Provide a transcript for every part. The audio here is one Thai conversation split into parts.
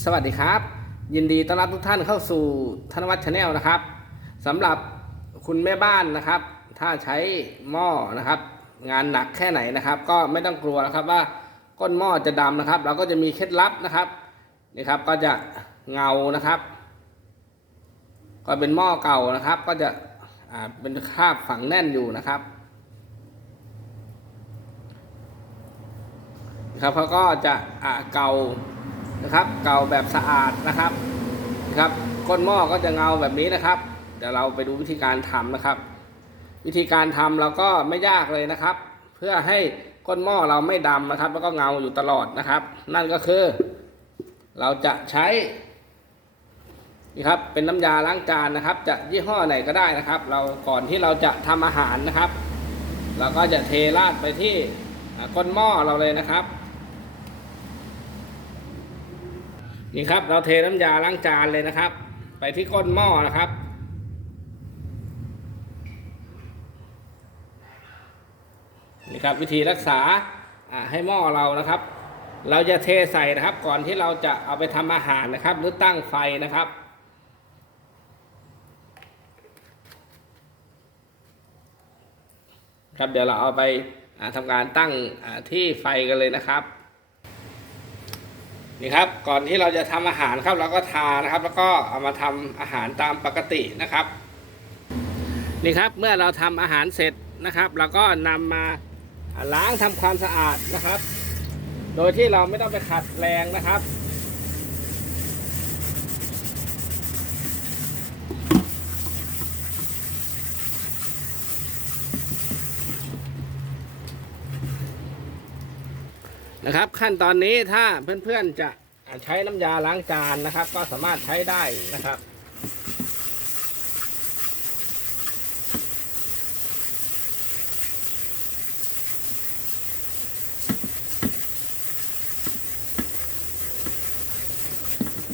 สวัสดีครับ ยินดีต้อนรับทุกท่านเข้าสู่ธนวัฒน์ชาแนลนะครับสำหรับคุณแม่บ้านนะครับ ถ้าใช้หม้อนะครับ งานหนักแค่ไหนนะครับ ก็ไม่ต้องกลัวนะครับว่าก้นหม้อจะดำนะครับ เราก็จะมีเคล็ดลับนะครับนี่ครับก็จะเงานะครับ ก็เป็นหม้อเก่านะครับ ก็จะอ่าเป็นคราบฝังแน่นอยู่นะครับครับเขาก็จะอ่าเก่า นะครับ เกาแบบสะอาดนะครับนะครับก้นหม้อก็จะเงาแบบนี้นะครับ เดี๋ยวเราไปดูวิธีการทำนะครับ วิธีการทำเราก็ไม่ยากเลยนะครับ เพื่อให้ก้นหม้อเราไม่ดำนะครับ แล้วก็เงาอยู่ตลอดนะครับ นั่นก็คือ เราจะใช้นี่ครับเป็นน้ำยาล้างจานนะครับ จะยี่ห้อไหนก็ได้นะครับ เราก่อนที่เราจะทำอาหารนะครับ เราก็จะเทราดไปที่ก้นหม้อเราเลยนะครับ นี่ครับ เราเทน้ำยาล้างจานเลยนะครับ ไปที่ก้นหม้อนะครับ นี่ครับวิธีรักษาให้หม้อเรานะครับ เราจะเทใส่นะครับ ก่อนที่เราจะเอาไปทำอาหารนะครับ หรือตั้งไฟนะครับครับเดี๋ยวเราเอาไปอ่าทำการตั้งที่ไฟกันเลยนะครับ นี่ครับก่อนที่เราจะทำอาหารครับเราก็ทานะครับ แล้วก็เอามาทำอาหารตามปกตินะครับ นี่ครับเมื่อเราทำอาหารเสร็จนะครับเราก็นำมาล้างทำความสะอาดนะครับ โดยที่เราไม่ต้องไปขัดแรงนะครับ นะครับ ขั้นตอนนี้ถ้าเพื่อนๆจะใช้น้ำยาล้างจานนะครับ ก็สามารถใช้ได้นะครับ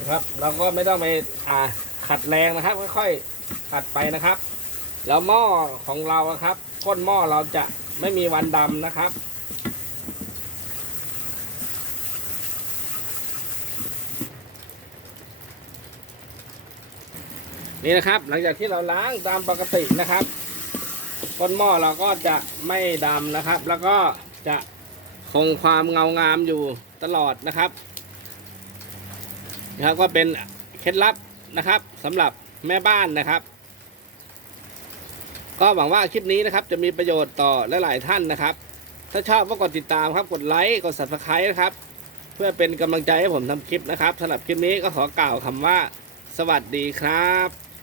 ครับเราก็ไม่ต้องไปอ่าขัดแรงนะครับ ค่อยๆขัดไปนะครับ แล้วหม้อของเราครับก้นหม้อเราจะไม่มีวันดำนะครับ นี่นะครับหลังจากที่เราล้างตามปกตินะครับก้นหม้อเราก็จะไม่ดำนะครับ แล้วก็จะคงความเงางามอยู่ตลอดนะครับนะครับก็เป็นเคล็ดลับนะครับสำหรับแม่บ้านนะครับ ก็หวังว่าคลิปนี้นะครับ จะมีประโยชน์ต่อหลาย ๆ ท่านนะครับ ถ้าชอบก็กดติดตามครับกดไลค์กด subscribe นะครับ เพื่อเป็นกำลังใจให้ผมทำคลิปนะครับสำหรับคลิปนี้ก็ขอกล่าวคำว่า สวัสดีครับ